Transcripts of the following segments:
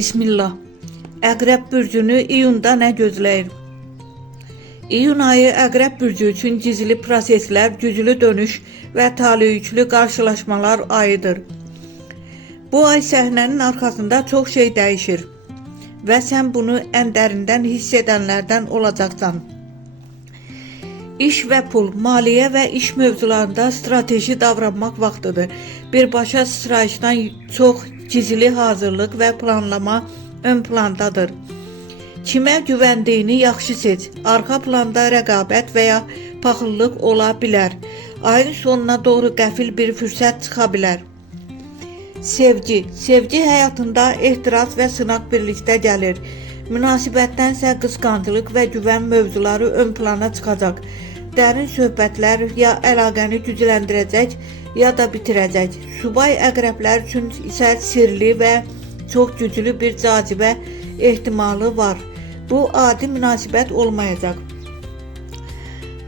Bismillah. Əqrəb bürcünü iyunda nə gözləyir? İyun ayı Əqrəb bürcü üçün gizli proseslər, güclü dönüş və taleyüklü qarşılaşmalar ayıdır. Bu ay səhnənin arxasında çox şey dəyişir və sən bunu ən dərindən hiss edənlərdən olacaqsan. İş və pul, maliyyə və iş mövzularında strateji davranmaq vaxtıdır. Birbaşa sıçrayışdan çox gizli hazırlıq və planlama ön plandadır. Kimə güvəndiyini yaxşı seç. Arxa planda rəqabət və ya paxıllıq ola bilər. Ayın sonuna doğru qəfil bir fürsət çıxa bilər. Sevgi. Sevgi həyatında ehtiras və sınaq birlikdə gəlir. Münasibətdənsə qısqanclıq və güvən mövzuları ön plana çıxacaq. Dərin söhbətlər ya əlaqəni gücləndirəcək, ya da bitirəcək. Subay əqrəblər üçün isə sirli və çox güclü bir cazibə ehtimalı var. Bu adi münasibət olmayacaq.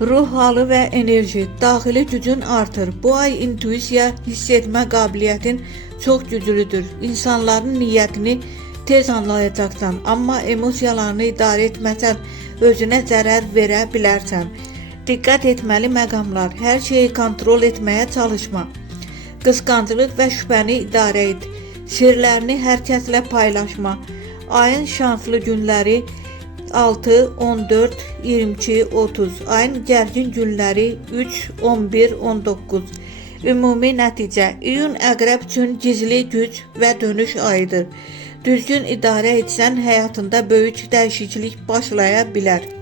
Ruh halı və enerji, daxili gücün artır. Bu ay intuisiya, hiss etmə qabiliyyətin çox güclüdür. İnsanların niyyətini tez anlayacaqsan, amma emosiyalarını idarə etməsən, özünə zərər verə bilərsən. Diqqət etməli məqamlar, hər şeyi kontrol etməyə çalışma. Qısqanclıq və şübhəni idarə et. Sirlərini hər kəslə paylaşma. Ayın şanslı günləri 6, 14, 22, 30. Ayın gərgin günləri 3, 11, 19. Ümumi nəticə, iyun əqrəb üçün gizli güc və dönüş ayıdır. Düzgün idarə etsən həyatında böyük dəyişiklik başlaya bilər.